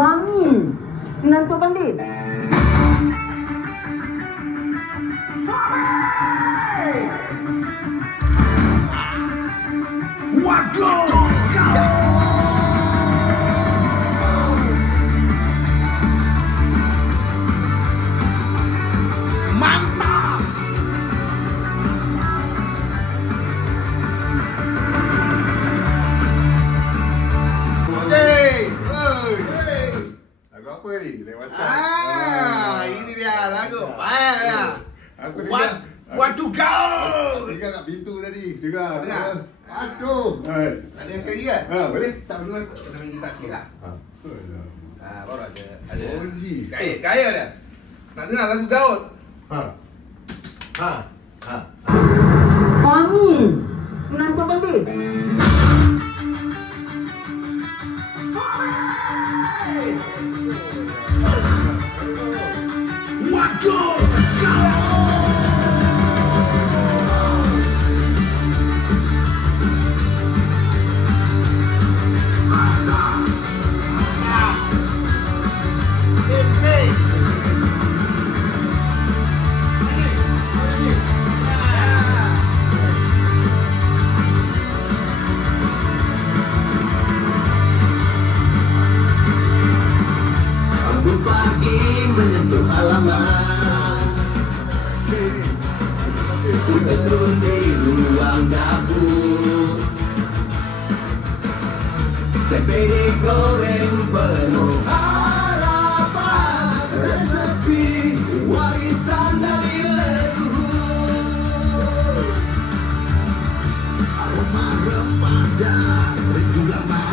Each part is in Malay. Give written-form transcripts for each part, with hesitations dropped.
Kami menantu bandit. Waduh! Mantap! Lagu apa ni? Lewat Ini dia lagu. Baik ya. Aku dengar. What to go? Aku dengar kat pintu tadi. Dengar. Dengar? Aduh. Ada sekali kan? Boleh? Start dulu. Kita main gitar sikit lah. Baru ada. Onji. Gaya dia. Nak dengar lagu Gaut? Kami menantu bandit. Waduh! Lampu pagi menyentuh halaman, ku turun di ruang dapur. Tempe digoreng penuh harapan, resepi warisan dari leluhur. Aroma rempah dan rindu lama,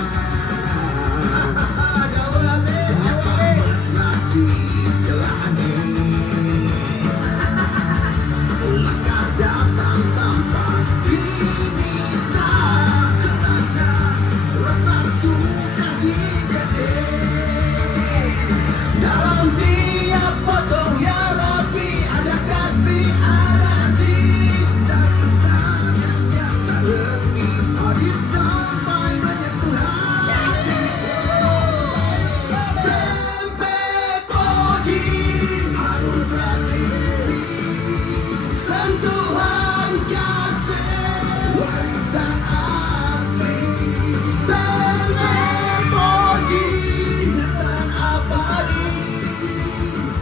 di celah angin. Langkah datang tanpa diminta, kerana rasa suka digedeng. Dalam tiap potong yang rapi ada kasih, ada hati, dari tangan yang tak letih hadir sampai menyentuh hati. Tempe Poji, harum tradisi, sentuhan kasih, warisan asli. Tempe Poji, ingatan abadi.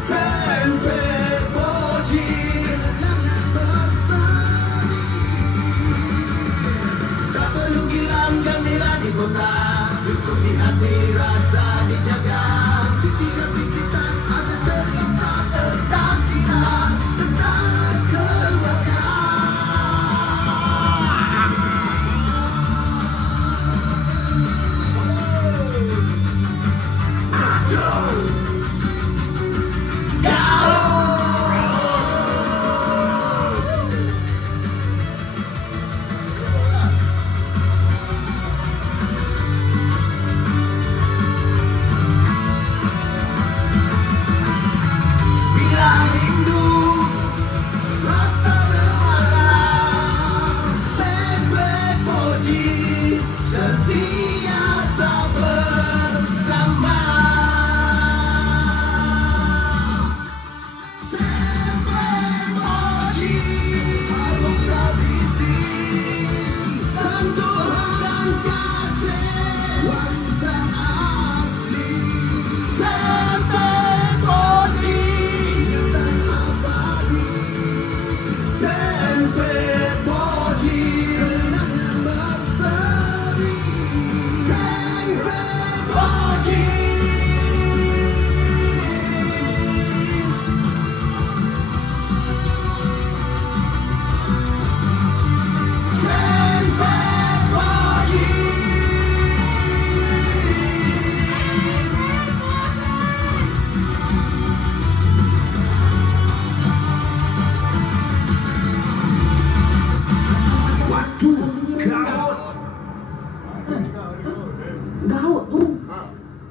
Tempe Poji, kenangan berseri. Tak perlu gilang gembira di kota, cukup di hati rasa dijaga. Di tiap pikiran ada cerita tentang cinta, tentang keluarga. Aduh, bila rindu rasa semalam, Tempe Poji sentiasa bersama. Tempe Poji, harum tradisi, sentuhan kasih, warisan asli. Tempe Poji, ingatan abadi. Tempe Poji, kenangan berseri. Tempe Poji. Tempe Poji.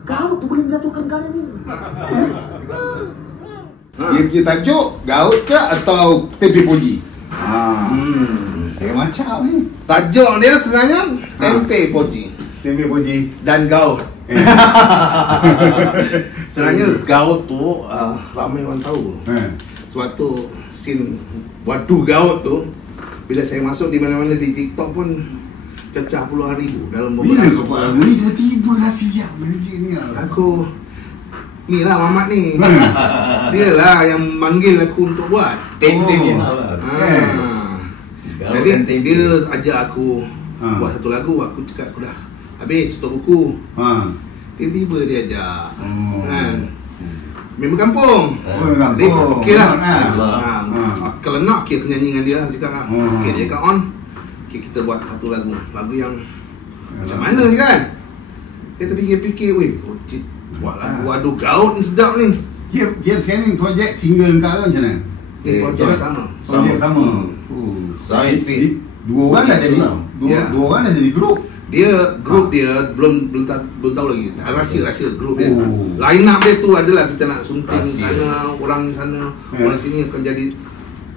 Gaut tu boleh menjatuhkan kau ni. Dia punya tajuk Gaut ke atau Tempe Poji? Macam ni. Tajuk dia sebenarnya Tempe Poji Tempe Poji. dan Gaut. Sebenarnya gaut tu ramai orang tahu. Eh. Suatu scene wadu gaut tu, bila saya masuk di mana-mana di TikTok pun cecah puluhan ribu dalam Bila beberapa kau buat? Ni tiba-tiba dah siap kerja ni lah. Aku ni lah Mamat ni. Dia lah yang manggil aku untuk buat. Tempe Oh. ni lah. Jadi dia ajak aku buat satu lagu. Aku cakap aku dah habis tutup buku. Tiba-tiba dia ajak kan. Member kampung. Jadi okey lah. Kalau nak aku nyanyi dengan dia lah. Cakap lah okey, dia cakap on. Okay, kita buat satu lagu. Lagu yang macam mana je kan. Kita fikir-fikir, weh, buat lagu wadu gaut ni sedap ni. Dia sekarang ni projek single kau macam mana? Ni projek sama. Projek sama. Saya fit. Dua orang dah jadi dua orang dah jadi grup. Dia grup dia belum tahu lagi. Rahsia grup dia. Oh. Line up dia tu adalah kita nak sunting Rahsia. sana, orang sana, orang sini akan jadi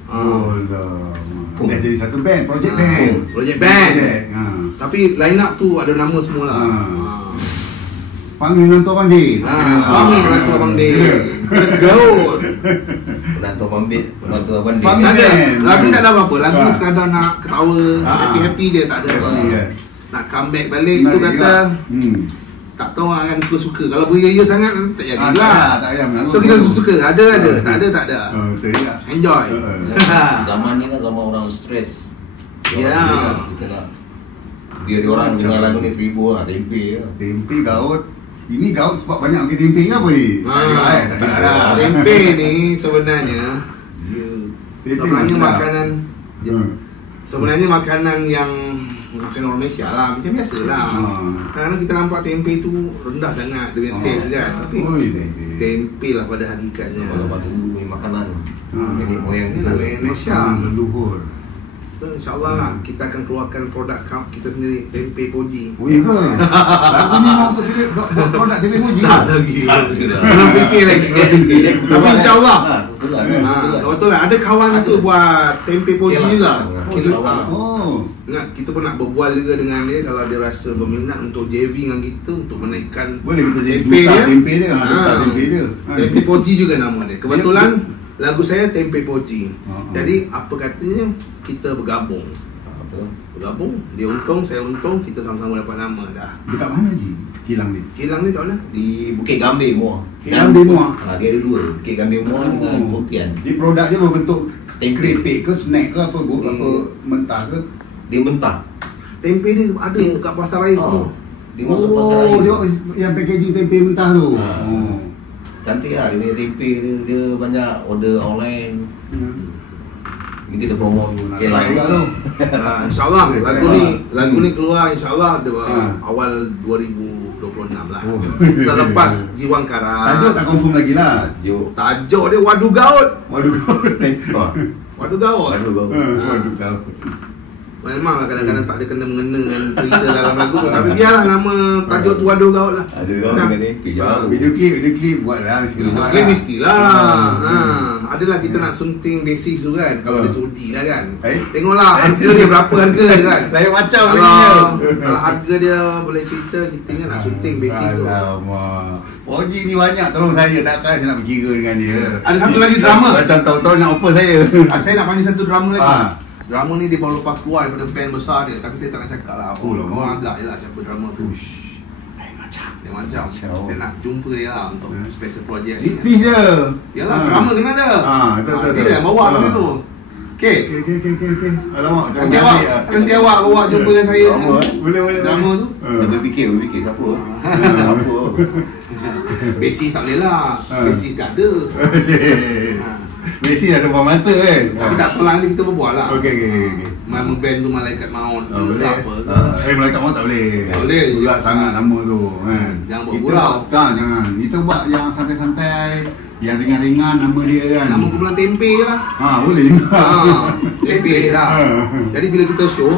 Dah jadi satu band, projek band. projek band. Tapi Tapi line up tu ada nama semua lah. panggil Nanto Pandit. Kami Penantu Abang Din. Gaut. Penantu Abang Din. Family Tak ada. band. Lagu tak ada apa-apa. Lagu Ah. sekadar nak ketawa, happy-happy je, tak ada apa. Nak comeback balik tu kata tak tahu akan suka-suka. Kalau beria-ia sangat tak jadi lah. Tak payah menanggung. So kita suka. Ada, tak ada, tak ada. Betul ya. Enjoy. Zaman ni kan zaman orang stres. Ya. Kita nak biar dia orang dengar lagu ni terhibur lah, tempe lah. Tempe gaut. Ini gaut sebab banyak makan tempe ke apa ni? Tak ada. Tempe ni sebenarnya sebenarnya sedap. makanan sebenarnya makanan yang makan orang Malaysia lah, macam biasa lah. Kadang-kadang kita nampak tempe tu rendah sangat dia punya taste kan, tapi tempe lah pada hakikatnya. Kalau dulu ni makanan nenek moyang Ini kita. lagu Indonesia. Leluhur. So, InsyaAllah lah kita akan keluarkan produk kita sendiri, tempe poji. Oh iya ke? Lagu ni mau untuk buat produk tempe moji ke? lagi. Belum fikir lagi. Tapi insyaAllah. Betul lah. Betul lah. Ada kawan tu buat tempe poji juga. Kita, Oh. ingat kita pun nak berbual juga dengan dia kalau dia rasa berminat untuk JV dengan kita untuk menaikkan Boleh kita jadi tempe duta dia. tempe dia. Duta tempe dia. Tempe poji juga nama dia. Kebetulan lagu saya tempe poji. Jadi apa katanya kita bergabung. Betul. Bergabung, dia untung, saya untung, kita sama-sama dapat nama dah. Dekat mana je? Kilang ni. Kilang ni kat mana? Di Bukit Gambir Muar. Kilang di Muar. Dia ada dua, Bukit Gambir Muar dengan Pontian. Di produk dia berbentuk Tempe. keripik ke snack ke apa apa mentah ke? Dia mentah. Tempe dia ada kat pasar raya semua. Dia masuk pasar raya. Dia yang packaging tempe mentah tu. Oh. Cantik lah dia punya tempe dia banyak order online. Ini kita promo Nak Kelang try juga tu. InsyaAllah lagu ni keluar insyaAllah awal 2026 lah. Selepas Jiwang Kara. Tajuk tak confirm lagi lah. Tajuk dia Wadu Gaut. Waduh kau. Wadu Gaut. Waduh kau. Waduh kau. Memanglah kadang-kadang tak ada kena-mengena dengan cerita dalam lagu, tapi biarlah nama tajuk tu Wadu Gaut lah. Ada kau Senang. dengan tempe jauh. Video klip buat lah. Klip mestilah. Adalah kita nak sunting basic tu kan. Kalau dia sudi lah kan. Tengoklah harga dia berapa harga kan. Lain macam Kalau harga dia boleh cerita, kita ingat nak sunting basic tu. Alamak. Poji ni banyak tolong saya. Takkan saya nak berkira dengan dia. Ada satu lagi drama. Macam tahu-tahu nak offer saya. Saya nak panggil satu drama lagi. Drama ni dia baru lepas keluar daripada band besar dia, tapi saya tak nak cakap lah. Orang agak je lah siapa drama tu. Dia macam saya nak jumpa dia lah untuk special project ni. Tipis je. Yalah, drama kena ada. Betul. Dia yang bawa benda tu. Okay. Okay. Alamak. Nanti awak bawa jumpa dengan saya. Boleh. Drama tu. Dia berfikir siapa? Apa? Basis tak boleh lah. Basis tak ada. Messi ada buah mata kan. Tapi tak apalah, nanti kita berbual lah. Okay. Nama band tu Malaikat Maut ke Boleh. apa ke. Malaikat Maut tak boleh. Tak boleh. Berat sangat nama tu kan. Jangan buat Kita gurau. jangan. Kita buat yang santai-santai, yang ringan-ringan nama dia kan. Nama kumpulan tempe lah. Boleh juga. Tempe lah. Jadi bila kita show,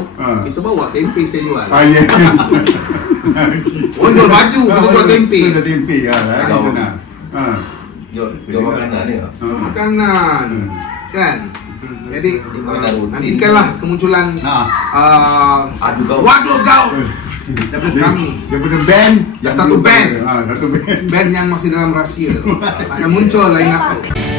kita bawa tempe sekali jual. Ya. Orang jual baju, kita jual tempe. Kita jual tempe lah. Senang. Jual makanan ni. Makanan. Kan? Jadi nantikanlah kemunculan Adu Gaut. Wadu Gaut Daripada kami. Daripada band Satu band. Satu band. Band yang masih dalam rahsia tu. Akan muncul line up tu.